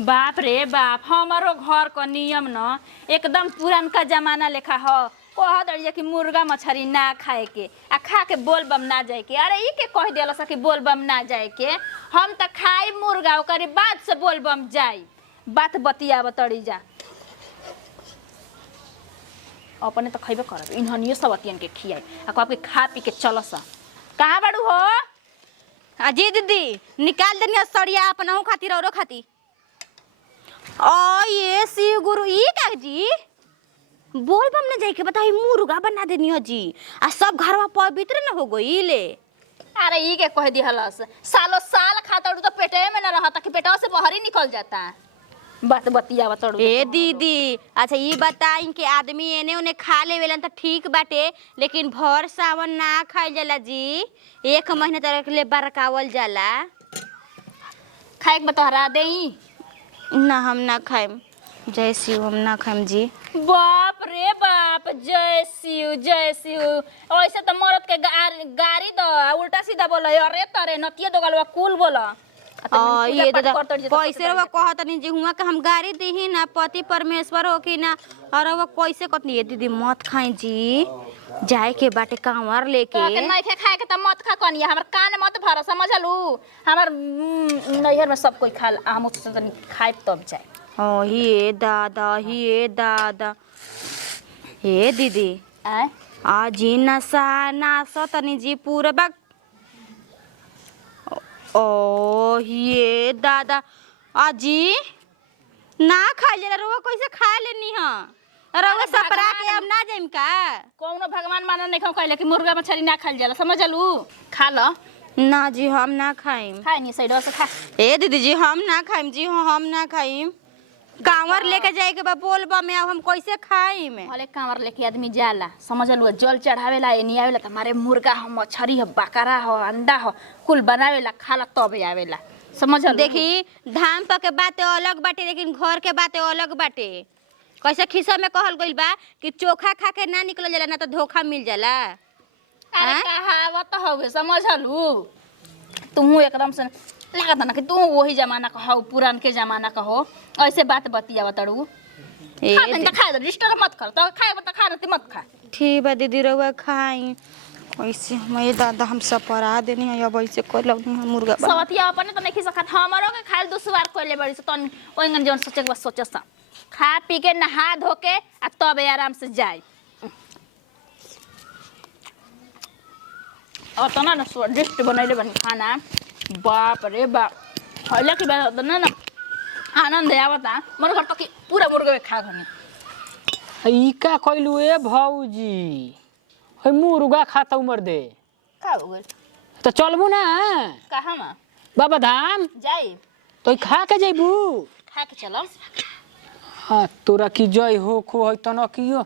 बाप रे बाप, हमारो घर का नियम न एकदम पुरानका जमाना लेखा ह। कह दड़िए कि मुर्गा मछली ना खाए के आ खा के बोलबम ना जाए के। अरे ई के कह दियल कि बोलबम ना जाए के। हम त खाई मुर्गा ओकरे बाद से बोलबम जाई। बात बतियाव तड़ी जा। अपने तो खइबे करब, इन्हनियो सब अतियन के खियाई आ कह के खा पी के चलस। कहाँ बाड़ू हो? अजी दीदी निकाल देनी सड़िया अपनाऊ खातिर औरो खातिर। ये शिव गुरु ई कागजी बोलबम न जाए के बताई मुर्गा बना देनी हजी आ सब घरवा पवित्र न हो गईले। अरे ई के कह दिहलस सालो साल खाता तो पेटे में न रहता कि पेटवा से बाहर ही निकल जाता। बात बतियावा तड़ू। ए दीदी अच्छा ई बताई कि आदमी एने ओने खा लेवेलन त ठीक बाटे, लेकिन भर सावन ना खाइल जाला जी। एक महीना तक ले बरकावल जाला। खाए के बतहरा देई ना हम ना खाइम। जय शिव हम ना खाइम जी। बाप रे बाप, जय शिव जय शिव। ऐसे तो मरद के गाड़ी दो उल्टा सीधा बोल। अरे तरे नतिये दो गलवा कुल बोल। ये दादा पैसे रवा कहत नहीं जी हुआ के हम गाड़ी दीही ना पति परमेश्वर हो कि ना। और वो कैसे कहतनी ये दीदी मत खाई जी, जाए के बाटे कांवर लेके। के नहीं खाए के त मत खा कनिया, हमर कान मत भर समझलू। हमर नैहर में सब कोई खाल, हम उससे तनी खाए तब जाए। ये दादा ये दादा ये दीदी आज नशा नासा तनी जी पूरा बक। ये दादा अजी ना खा ले रवा कैसे खा लेनी ह रवा सपरा के अब ना जाइम का। कौनो भगवान माना नहीं खाओ कहले कि मुर्गा मछली ना खाइल जाला समझलू। खा ल ना जी हम ना खाइम। खाए नहीं साइड से खा। ए दीदी जी हम ना खाइम जी, हम ना खाइम। कांवर लेके जाए के बा बोलबा में अब हम कैसे खाइम। भले कांवर लेके आदमी जाला समझलू, जल चढ़ावेला एनी आवेला त मारे मुर्गा हो मछली हो बकरा हो अंडा हो कुल बनावेला खाला तब आवेला समझलू। देखी धाम पर के बात अलग बाटे लेकिन घर के बात अलग बाटे। कैसे खिस्सा में कहल गइल बा कि चोखा खा के ना निकल जाला ना तो धोखा मिल जाला। अरे कहावत हवे समझलू। तू एकदम से लागत ना कि तू वही जमाना का हो, पुरान के जमाना का हो। ऐसे बात बतियावा तड़ू। खा त खा, डिस्टर्ब मत कर। तो खाए त खा न मत खा। ठीक बा दीदी रउआ खाई। कैसे हम ये दादा हम सब परा देनी है अब ऐसे कर लगनी है मुर्गा सवतिया अपने तो नहीं खी सकत। हमरो के खाइल दुसवार कोइले बड़ी से तन ओंगन जोन सोचे बस सोचस। खा पी के नहा धो के आ तब आराम से जाए। और तना न स्वादिष्ट बनैले बनी खाना। बाप रे बाप, खैला के बाद न न आनंद आवता। मोर घर तक पूरा मुर्गा खा घनी। ई का कइलू ए भौजी, है मुर्गा खाता उमर दे का हो गइल? तो चलबू ना कहां में बाबा धाम जाई? तो खा के जइबू। खा के चलम। हाँ तोरा की जय हो खो है तना कियो।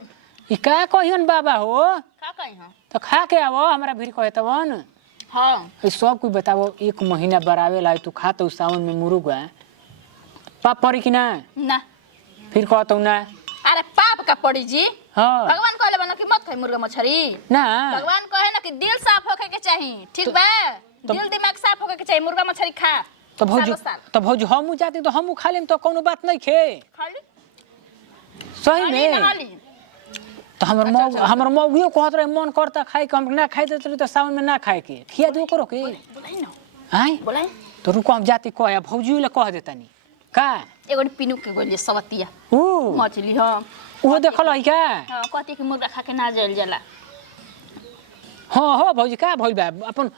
ई का कहियन बाबा हो का कहि हां तो खा के आवो हमरा भीड़ कहे तवन। हां ई सब कोई बतावो एक महीना बरावे ला तू खाता सावन में मुर्गा पाप पड़ी कि ना? ना फिर कहतौ ना। अरे पाप का पड़ी जी। हाँ भगवान कहले बनो कि मत खाई मुर्गा मछली ना। भगवान कहे ना कि दिल साफ होके के चाहिए। ठीक बा, दिल दिमाग साफ होके के चाहिए। मुर्गा मछली खा तो भौजी हमू जाते तो हमू खा लेम तो कोनो बात नहीं खे। खाली सही में तो हमर मौगियो कहत रहे मन करता खाए के, हम ना खाए देते तो सावन में ना खाए के खिया दो करो के। बोलाई ना हां बोलाई तो रुको हम जाते कहे भौजी ले कह देतानी का। एगो पिनु के गोली सवतिया ओ मछली। हां वो देखल है क्या? हां कहती कि मुर्गा खा के ना जाइल जाला। हां हो भौजी का भइल बा अपन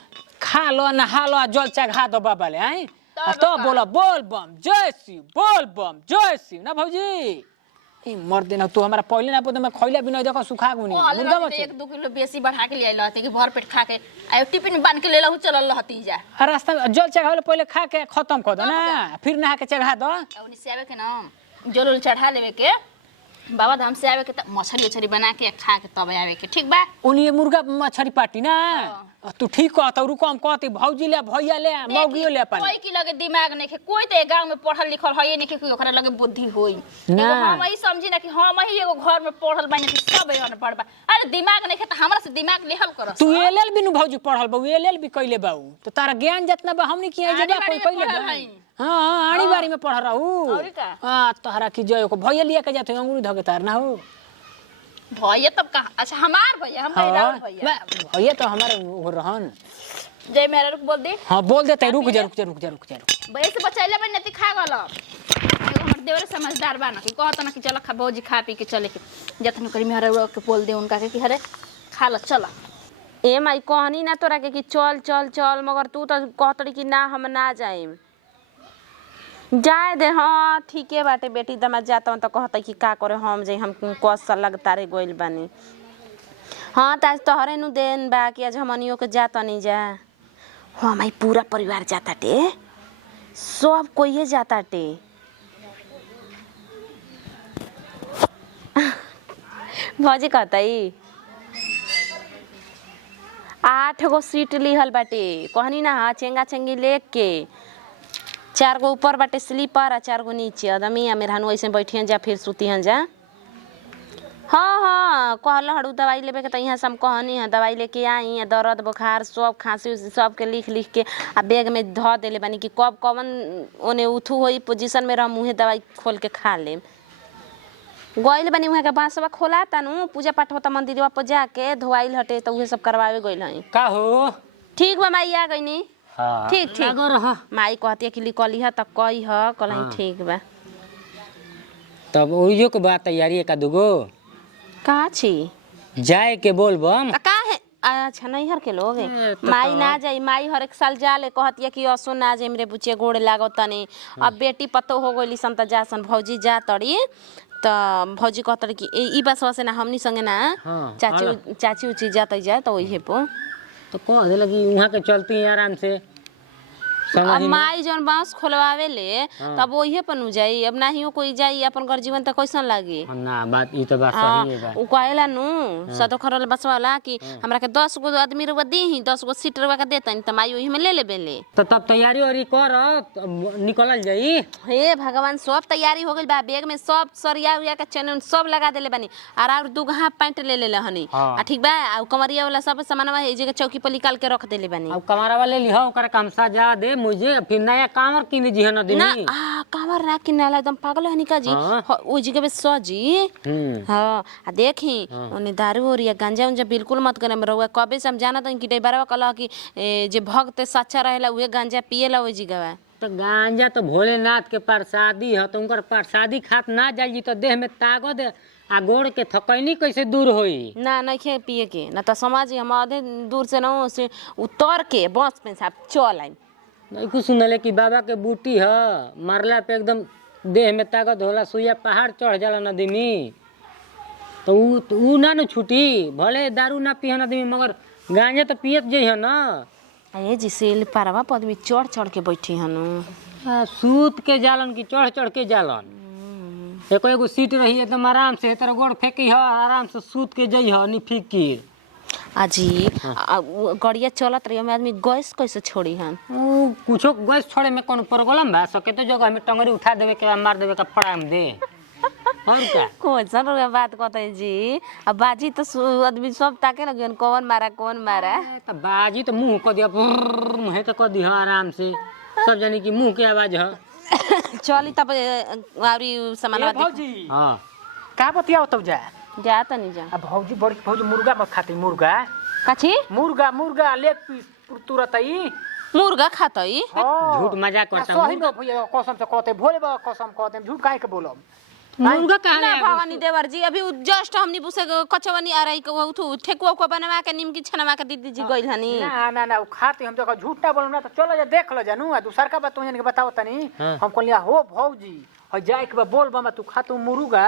खा लो नहा लो जल चढ़ा दो बाबा ले। हैं तो बोला बोल बम जय शिव, बोल बम जय शिव ना भौजी। ई मर देना तू हमरा पहले ना पता मैं खइला भी नहीं देखो सुखा गुनी मुर्गा मछली। 1-2 किलो बेसी बढ़ा के ले आइल हती कि भर पेट खा के आ टिफिन बांध के ले लहु चलल रहती जा। रास्ता में जल चढ़ावे पहले खा के खत्म कर दो ना, फिर नहा के चढ़ा दो। और से आवे के ना जल चढ़ा लेवे के बाबा धाम से आवे के त मछली उछली बना के खा के तब आवे के। ठीक बा उनी मुर्गा मछली पार्टी ना। तू ठीक कहत रुको हम कहते भौजी ले भैया ले मौगियो ले अपन। कोई की लगे दिमाग नहीं के, कोई तो गांव में पढ़ल लिखल है नहीं कि ओकरा लगे बुद्धि होई। ना हम ही समझी ना कि हम ही एगो घर में पढ़ल बानी कि सब अनपढ़ बा। अरे दिमाग नहीं के त हमरा से दिमाग लेहल कर। तू एलएल बिनु भौजी पढ़ल बा, एलएल भी कइले बाऊ तो तारा ज्ञान जितना बा हमनी किया जबा कोई कइले बा। हाँ आड़ी बारी में पढ़ रहू और का? हाँ तोहरा की जय को भैया लिया के जाते अंगूरी धके तार ना हो भैया तब कहाँ अच्छा हमार भैया हम हाँ राउर भैया भैया तो हमारे वो रहन जय मेरा रुक बोल दे हाँ बोल देते रुक जा रुक जा रुक जा रुक जा भैया से बचैले बन नती खा गल एगो हमर देवर समझदार बा ना कि कहत ना कि चल खा भौजी खा पी के चले के जतन करी मेरा रुक के बोल दे उनका के कि अरे खा ल चल ए माई कहनी ना तोरा के कि चल चल चल मगर तू तो कहतड़ी कि ना हम ना जाइम जाए दे हाँ ठीके बाटे बेटी दमा जाता तो कहता कि का करे हम जाई हम कस लगता रे गोइल बानी हाँ ताज तोहरे नु देन बा कि आज हमनियो के जाता नहीं जा हाँ माई पूरा परिवार जाता टे सब कोई जाता टे भौजी कहतई 8 गो सीट लिहल बाटे कहनी ना हाँ चेंगा चेंगी लेके 4 गो ऊपर बाटे स्लीपर आ 4 गो नीचे आदमी मेहरानू ऐसे बैठियन जा फिर सुतियन जा हाँ हाँ कहल हड़ू दवाई लेबे के तो यहाँ से हम कहनी है दवाई लेके आई दर्द बुखार सब खांसी उसी सब के लिख लिख के आ बैग में धो देले बानी कि कब कवन ओने उठू होई पोजीशन में रह मुँहे दवाई खोल के खा ले गइल बानी वहाँ के बांसवा खोला तानू पूजा पाठ होता मंदिरवा पर जाके धोवाइल हटे तो उहे सब करवावे गइल हई का हो ठीक बा माई आ गईनी हाँ ठीक ठीक लागो रह माई कहती कि लिखली है तब कही है कहल ठीक बा तब ओइयो के बात तैयारी का दुगो कहाँ छी जाए के बोलबम का है अच्छा नैहर के लोग माई ना जाई माई हर एक साल जाले कहतिया कि असो ना जाई मेरे बुचे गोड़े लागो तनी अब बेटी पतो हो गइली सन त जासन भौजी जा तड़ी त भौजी कहतड़ी कि ई बसवा से ना हमनी संगे ना हाँ, चाची उची जाते जा तो वही पो तो कौन दे लगी वहाँ के चलती हैं आराम से अब माई जौन बांस खोलवावे ले तब वही पनु जाई अब नाहियो कोई जाई अपन घर जीवन त कैसन लागी ना बात ई तो बात सही है उ कहेला नु सतो खरल बसवाला कि हमरा के 10 गो आदमी रुवा देही 10 गो सीट रुवा के देतन त माई ओही में ले लेबे ले तो तब तैयारी और कर निकलल जाई हे भगवान सब तैयारी हो गइल बा बैग में सब सरिया उया के चैनल सब लगा देले बानी और 2 हाफ पैंट ले लेले हनी आ ठीक बा आ कमरिया वाला सब सामानवा ए जगह चौकी पर निकाल के रख देले बानी अब कमारा वाले लिहा ओकरा कमसा जा दे मुझे फिर नया कामर किन जी न दिनी ना कांवर ना किनाला एकदम पागल हनी का जी ओ जगह पे सजी हां आ देखी ओने दारू और या गांजा उंजा बिल्कुल मत करे रहुआ कबे से हम जाना त कि डेबरवा कहला कि जे भक्त सच्चा रहेला उहे गांजा पिएला ओ जगह तो गांजा तो भोलेनाथ के प्रसादी है तो उनकर प्रसादी खात ना जाई तो देह में ताकत आ गोड़ के थकैनी कैसे दूर होई ना नहीं खे पिए के ना तो समाज हम आधे दूर से ना से उतर के बस पे साहब चल आई नहीं कुछ सुनले कि बाबा के बूटी है मरला पे एकदम देह में ताकत होला सुइया पहाड़ चढ़ जाला नदी में तो ऊ ना छुटी भले दारू ना पिए नदी में मगर गांजा तो पियत जइह ना ए जी सेल पारवा पदवी चढ़ चढ़ के बैठी हनु सूत के जालन की चढ़ चढ़ के जालन एको एगो सीट रही एकदम आराम से तेरा गोड़ फेंकी है आराम से सूत के जइह नि फिकीर आजी गड़िया चलत रही में आदमी गैस कैसे छोड़ी हन कुछो गैस छोड़े में कौन प्रॉब्लम बा सके तो जगह में टंगरी उठा देवे के मार देवे का पड़ाम दे और क्या कौन रुआ बात कहते जी अब बाजी तो आदमी सब ताके लगियन कौन मारा तो बाजी तो मुंह को दिया मुंह तो कर दिया आराम से सब जानी कि मुंह के आवाज है चली तब आरी सामान भौजी हां का बतियाओ तब जा तनी जा अब भौजी बड़ी भौजी मुर्गा मत खाती मुर्गा काची मुर्गा लेग पीस तुरत आई मुर्गा खातई झूठ मजाक करता सही में भैया कसम से कहते भोले बाबा कसम कहते झूठ काहे के बोलब मुर्गा कहां ना भवानी देवर जी अभी जस्ट हमनी बुसे कचवनी आ रही को ठेकुआ को बनवा के निमकी छनवा के दीदी जी गइल हनी ना ना खाते हम तो झूठ ना बोलना तो चलो जा देख लो जानू आ दूसर का बात तुम के बताओ तनी हम कहलिया हो भौजी और जाए के बोल बाबा तू खातू मुर्गा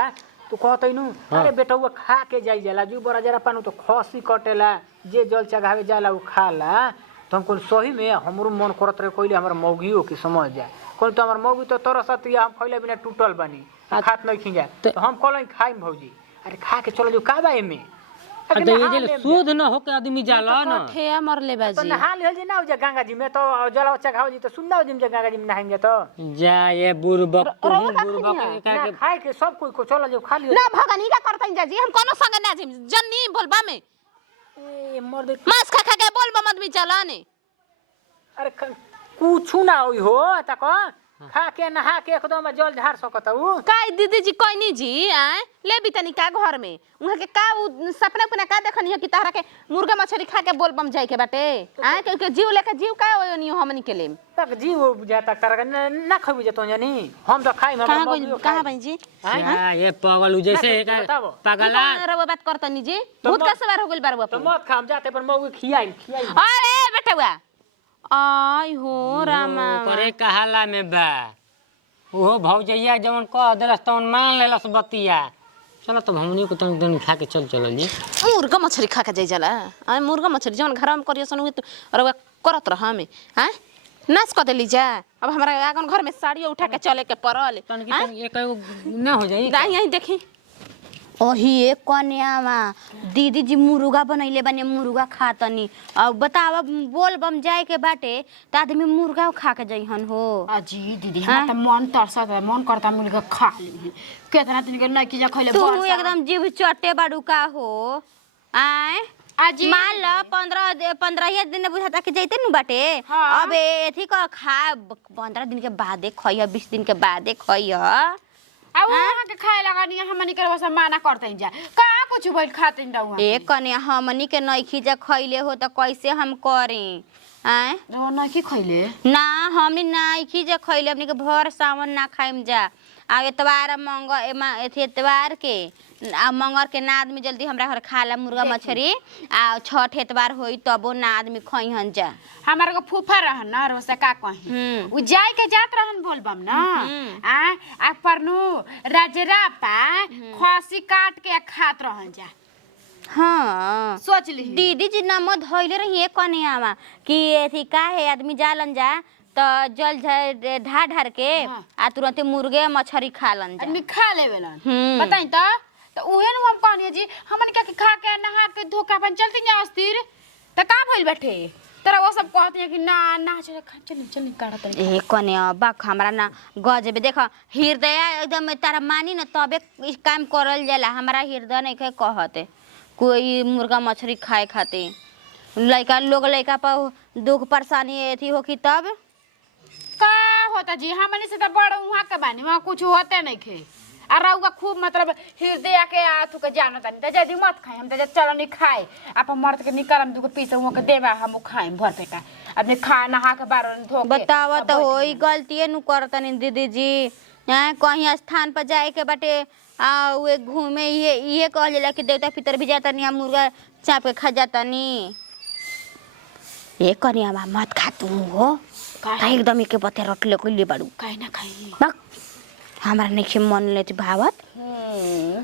तू कहते नु अरे बेटा वो खा के जाई जाला जू बड़ा जरा पानु तो खसी कटेला जे जल चढ़ावे जाला वो खाला तो हमको सही में हमरो मन करत रहे कोइले हमर मौगियो के समझ जाए कोई तो हमर मौगी तो तरसतिया हम खइले बिना टूटल बानी खात नहीं खिंजा तो हम कहले खाइम भौजी अरे खा के चलो जो का बा एमे तो ये जे शुद्ध न हो के आदमी जाला ना ठे मरले बाजी तो नहा ले जे ना हो जा गंगा जी में तो जला चढ़ाओ जी तो सुनना जी में गंगा जी में नहाएंगे तो जा ये बुरबक के खाए के सब कोई को चलो जो खा लियो ना भगनी का करतन जाजी हम कोनो संग ना जिम जन्नी बोलबा में ए मर दे मांस खा खा के बोलबा मत भी चला ने अरे कुछ ना होई हो तक खा के नहा के एकदम जल झाड़ सकता उ का दीदी जी कहनी जी आए ले भी तनी का घर में उहाँ के का सपना अपना का देखनी है कि तहरा के मुर्गा मछली खा के बोल बम जाए के बाटे आए के जीव लेके जीव का ओनी हमनी के ले तक जीव जाता तारा ना खबू जतो जानी हम तो खाई कहां बहन जी ये पागल जैसे पागला रवा बात करतनी जी भूत का सवार हो गेल बार तो मत खाम जाते पर मौगी खियाई अरे बेटवा आई हो रामा करे कहाला में बा ओहो भौजैया जवन कह देलस तवन मान लेलस बतिया चलो तो हमनी को तन दिन खा के चल चल जी मुर्गा मछली खा के जाई जाला आ मुर्गा मछली जवन घर में करियो सन और करत रह हमें हैं नाच क देली जा अब हमरा आगन घर में साड़ी उठा के चले के परल तन की एक ना हो जाई दाई यहीं देखी ओही एक कन्यावा दीदी जी मुर्गा बनैले बने मुर्गा खातनी अब बतावा बोल बम जाए के बाटे त आदमी मुर्गा खा के जइहन हो अजी दीदी हमरा त मन तरसत है मन करता मुर्गा खा ली केतना दिन के नहीं जा खइले तू एकदम जीभ चट्टे बाड़ू का हो आए अजी मान ल 15 दिन बुझाता के जइते नु बाटे अब एथी का खा 15 दिन के बादे खइया 20 दिन के बादे खइया आ वहां के खाए लगानी हमनी के बस माना करते जा का कुछ बैठ खाते न वहां एक कने हमनी के नइखी जा खइले हो त कैसे हम करें आए ओ नहीं की खइले ना हमनी नइखी जा खइले हमनी के भर सावन ना खाइम जा आ एतवार एथी एतवार के आ मंगर के ना आदमी जल्दी हमरा घर खाला मुर्गा मछली आ छठ एतवार होई तबो ना आदमी खइहन जा हमार को फूफा रहन ना रोसे का कही उ जाय के जात रहन बोलबम ना आ परनु राजरापा खसी काट के खात रहन जा हाँ सोच ली दीदी जी ना मत धइले रही एक कने आवा कि एथी का है आदमी जालन जा तो जल ढा ढार के आ तुरंत मुर्गे मछली खालन जा आदमी खा लेवेलन बताई तो उहे न हम कहनी जी हमन के खा के नहा के धोखा अपन चलती जा अस्थिर त का भइल बैठे तोरा वो सब कहती है कि ना ना चल चल काटत ए कने बाक हमरा ना गजब देख हृदय एकदम तारा मानी न तबे इस काम करल जाला हमरा हृदय नहीं के कहते कोई मुर्गा मछली खाए खाते लइका लोग लइका पर दुख परेशानी एथी हो कि तब का होता जी हमनी से त बड़ उहा के बानी वहां कुछ होते नहीं खे आ रउआ खूब मतलब हृदय के आथु के जानत नहीं त जदी मत खाई हम त चलो नहीं खाए आप मर्द के निकरम दुगो पीस उहा के देवा हम खाई भर पेटा अपने खा नहा के बारन धो के बतावा त होई गलती नु करतनी दीदी जी हैं कहीं स्थान पर जाए के बाटे आ वे घूमे ये कहल जाला कि देवता पितर भी जाता नहीं मुर्गा चाप के खा जाता नहीं ये कनिया मत खा तू हो एकदम के पते रटले कोइले बाड़ू काहे ना खाई बक हमरा नहीं मन लेत भावत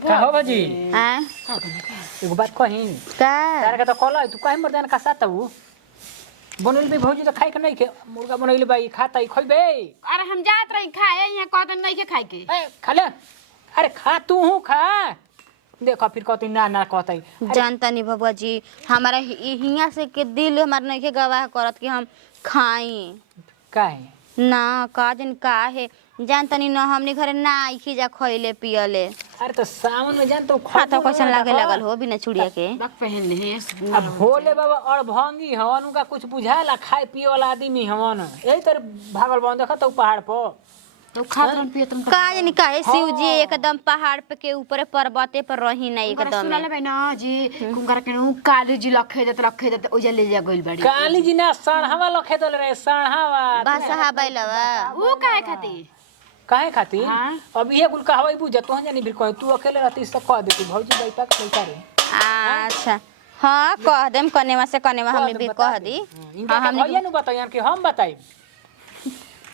का हो बाजी हैं एगो बात कही का तारा के तो कहला तू काहे मर्दान का साथ हु बनल भी भौजी तो खाए के नहीं के मुर्गा बनैले बाई खाता ही खइबे अरे हम जात रही खाए यहाँ कहते नहीं के खाए के खा ले अरे खा तू हूँ खा देखो फिर कहती ना ना कहते जानता नहीं बाबा जी हमारा हिया से के दिल हमारा नहीं के गवाह करत कि हम खाई काहे ना का जन का है जानता नहीं ना हमने घरे ना आइखी जा खइले पियले अरे तो सावन में जान तो खाता कैसन लागे लगल हो बिना चूड़िया के बक पहन ले अब भोले बाबा और भंगी हवन उनका कुछ बुझाला खाए पिए वाला आदमी हवन यही तर भागल बन देखा तो पहाड़ पर तो खातरन पियतन का जानी काहे शिव जी एकदम पहाड़ पे के ऊपर पर्वते पर रही ना एकदम सुनाले भाई ना जी कुंकर के काली जी रखे देते ओजा ले जा गइल बाड़ी काली जी ना सणहवा लखे दल रे सणहवा बासहा बैलवा ऊ काहे खाती काहे खाती अब ये गुल का हवाई बुझ तो जानी फिर कह तू अकेले रहती तो कह देती भौजी बैठा के बैठा रे अच्छा हां कह देम कनेवा से कनेवा हमें भी कह दी हां हम भैया नु बताइए कि हम बताई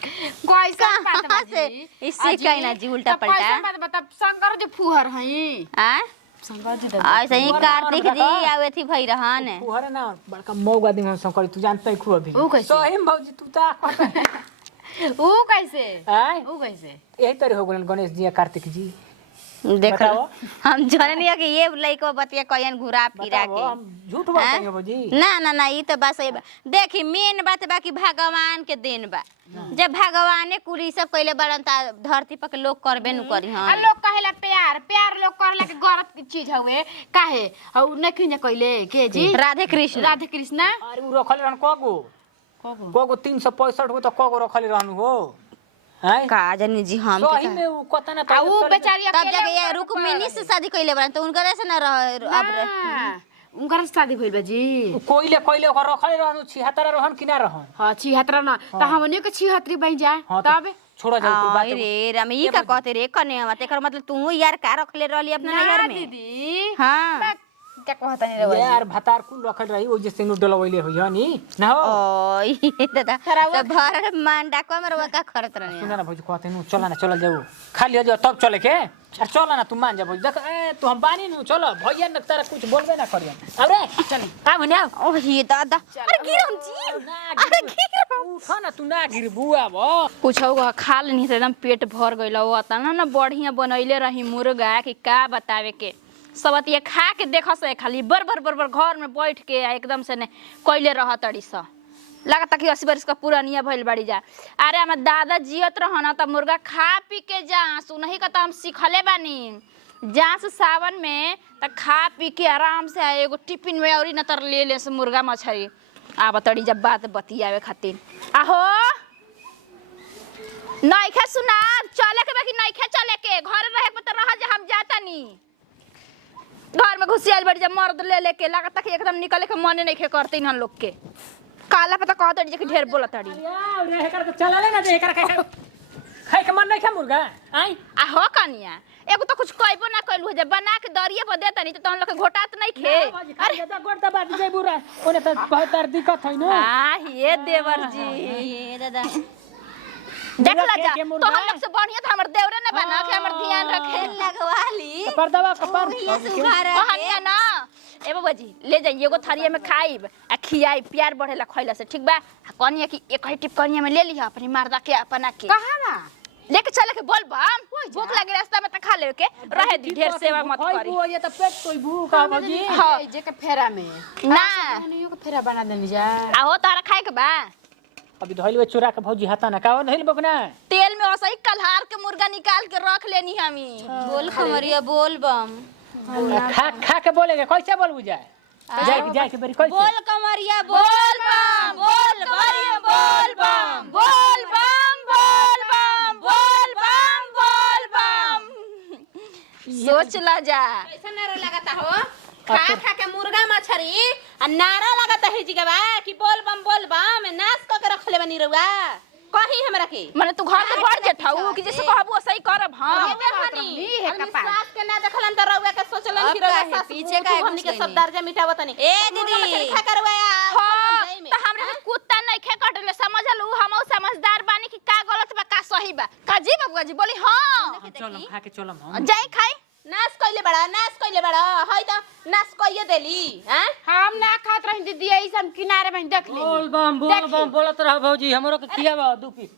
कैसा बात बा से इससे कहीं ना जी उल्टा पलटा कैसा बात बता शंकर जी फुहर हई आ शंकर जी ऐसे ही कार्तिक जी आवे थी भई रहन फुहर ना बड़का मौग आदमी हम संकरी तू जानते खूब अभी ऊ कैसे सही में भौजी तू ता ऊ कैसे आय ऊ कैसे यही तरह हो गलन गणेश जी कार्तिक जी देख बताओ। हम जननी कि ये लइको बतिया कयन घुरा फिरा बताओ, के हम झूठ बोलते हैं भौजी ना ना ना ई तो बस सही बा देखी मेन बात बा कि भगवान के दिन बा जब भगवाने कुली सब कइले बड़न ता धरती पर के लोग करबे नु करी आ हां लोग कहेला प्यार लोग करला के गलत की चीज हवे काहे औ नखी न कइले के जी राधे कृष्ण राधे कृष्ण अरे उ रखले रहन कगो 365 गो तो कगो रखले रहनु हो हैं का जानी जी हम सही में उ कता ना आ वो बेचारी तब अकेले जाके ये ऊपर रुक्मिनी से शादी कइले बरन तो उनकर ऐसे ना रह अब उनकर शादी भइल बा जी कोइले ओकर रखले रहनु 76 रहन कि ना रहन हां 76 ना त हमनियो के 76 बन जाए हाँ, तब छोड़ा जाओ कोई बात रे राम ई का कहते रे कने मत एकर मतलब तू यार का रखले रहली अपना नैहर में दीदी हां क्या कहता नहीं रे यार भतार कुल रखल रही ओ जे सेनु डलवइले होई हनी ना हो ओ ये दादा तो भर मान डाको मरवा का खरत रहने सुना ना भौजी कहते नु चल जाऊ खाली जाओ तब चले के अरे चल ना तू मान जा भौजी देख ए तू हम बानी नु चलो भैया न तारा कुछ बोलबे ना करियन अरे चल का भन्या ओ ये दादा अरे गिरम जी अरे गिरम उठ ना तू ना गिर बुआ भो कुछ खा लेनी से एकदम पेट भर गइल तना ना बढ़िया बनैले रही मुर्गा कि का बतावे के सब ये खा के देख से खाली बर घर में बैठ के एकदम से ने कैले रह तड़ी स लगता कि 80 बरस का पुरानिया भइल बाड़ी जा अरे हम दादा जियत रहना त मुर्गा खा पी के जा सुनही का त हम सिखले बानी जास सावन में त खा पी के आराम से एगो टिफिन में औरी न तर ले से मुर्गा मछली आ बतड़ी जब बात बतियावे खातिर आहो नइखे सुना चले के बाकी नइखे चले के घर रहे पे त रह जा हम जाता नी घर में घुसियाल बढ़ जा मर्द ले लेके लगता कि एकदम निकले के मने नहीं करते इन लोग के काला पता कहत कि ढेर बोलत अड़ी यार रे कर के चला ले ना दे कर खाए के मन नहीं खा मुर्गा आई आ हो कनिया एगो तो कुछ कहबो ना कइलु जे बना के दरिए पर देता नहीं तो तहन लोग के घोटात नहीं खे अरे गोड़ दबा दे बुरा ओने त बहुत दर्द दिक्कत है ना आ ये देवर जी ये दादा देख ला जा तो हम लोग से बढ़िया तो हमर देवरे ने बना के हमर ध्यान रखे लगवाली पर दबा कपर ये सुघारा कहनिया ना ए बाबा जी ले जाइए एगो थरिया में खाइब आ खियाई प्यार बढ़ेला खइला से ठीक बा कहनिया कि एक ही टिप कहनिया में ले लिहा अपनी मर्दा के अपना के कहां ना लेके चले के बोल बम भूख लगे रास्ता में त खा ले के रहे दी ढेर सेवा मत करी ये त पेट कोई भूख आ भजी हां जे के फेरा में ना हमनियो के फेरा बना देनी जा आहो तारा खाए के बा अभी धइल वे चोरा के भौजी हाथा ना का धइल बकना तेल में ओसई कल्हार के मुर्गा निकाल के रख लेनी हमी बोल खमरिया बोल बम खा के बोलेगे कैसे बोलबू जाए जाए के बेरी कैसे बोल कमरिया बोल बम बोल कमरिया बोल बम बोल बम बोल बम बोल बम बोल बम सोच ला जा कैसा नारा लगाता हो खा के मुर्गा मछरी आ नारा लगाता है जी के बा कि बोल बम नाश क के रखले बनी रउआ कही हमरा के माने तू घर से बढ़ जेठाऊ कि जैसे कहबू सही करब हां देखनी सास के ना देखलन त रउआ के सोचलन कि रउआ सास पीछे का हमनी के सब दर्जा मिटावतनी ए दीदी खा कर रउआ हां त हमरे के कुत्ता नहीं खे कटले समझलू हम समझदार बानी कि का गलत बा का सही बा का जी बबुआ जी बोली हां चलम खा के चलम हम जाई खाई नाश कइले बड़ा हई त नाश कइए देली हैं हम ना खात रही दीदी ऐसे हम किनारे में देख ली बोल बम बोलत रह भौजी हमरो के खियाबा दू पीस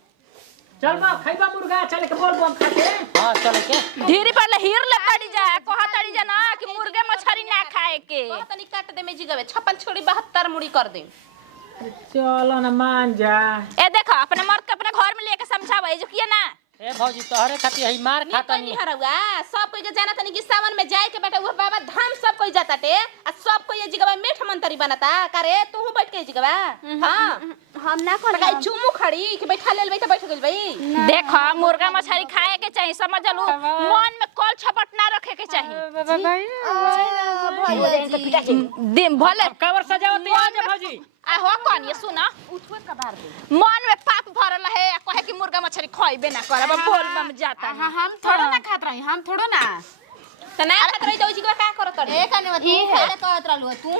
चल बा खइबा मुर्गा चल के बोल बम खा के हां चल के धीरे पर हीर ले पड़ी जा कहतड़ी जा ना कि मुर्गे मछली ना खाए के तनी काट दे में जी गवे 56 छोड़ी 72 मुड़ी कर दे चल ना मान जा ए देखो अपने मर्द के अपने घर में लेके समझावा जो किया ना ए भौजी तोहरे खातिर हई मार खाता नहीं नहीं हरवा सब कोई के जाना तनी कि सावन में जाए के बेटा वो बाबा धाम सब कोई जाता टे आ सब कोई ये जगह मीठ मंतरी बनता करे तू बैठ के जगह हां हम ना तो कहीं चुमू खड़ी कि बैठा ले बैठ गइल भाई देखो मुर्गा मछली खाए के चाहिए समझलू मन में कल छपट ना रखे के चाहिए दिन भले कवर सजावत आ जा भौजी आ हो कौन ये सुना उठवे का बार दे मन में पाप भरल है कहे कि मुर्गा मछली खइबे ना करब बोल बम जाता हम थोड़ा ना खात रही हम थोड़ा ना त ना खत रही दउजी का करत रे ए कने तू पहले कहत रहलु तू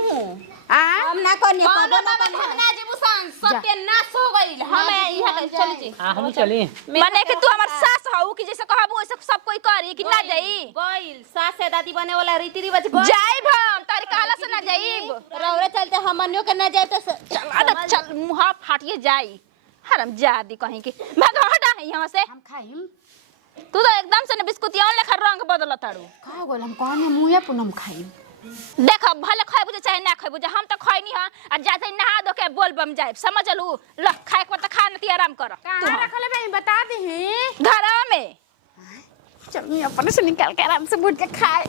आ हम ना करने बोलो बाबा हम ना जेबू सन सत्य नाश हो गइल हम इहा चल जी हां हम चली माने कि तू हमर सास हऊ कि जैसे कहबू वैसे सब कोई करी कि ना जाई गइल सास से दादी बने वाला रीति रिवाज गइल जाइब हम तारी कहला से ना जाइब रौरे चलते हमनियो के ना जाए तो चल मुहा फाटिए जाई हरम जादी कहीं के भाग हटा है यहां से हम खाइम तू तो एकदम से न बिस्कुटिया लेखा रंग बदल तारू का गोल हम कहने मुंह पुनम खाइम देख भले खाए बुझे चाहे ना खाए बुझे हम तो खैनी हां आ जाते नहा दो के बोल बम जाए समझलू ल खाए के त खा न ती आराम कर कहां रखले बे बता दे घर में चल मैं अपने से निकाल के आराम से बैठ के खाए